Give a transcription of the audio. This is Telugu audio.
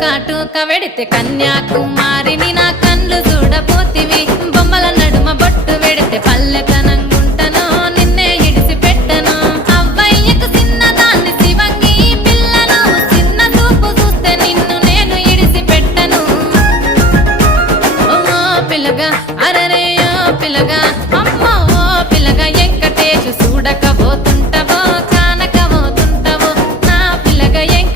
కాటుక వెడితే కన్యాకుమారిని నా కళ్ళు చూడపోతివి బొమ్మల నడుమ బొట్టు వెడితే పల్లె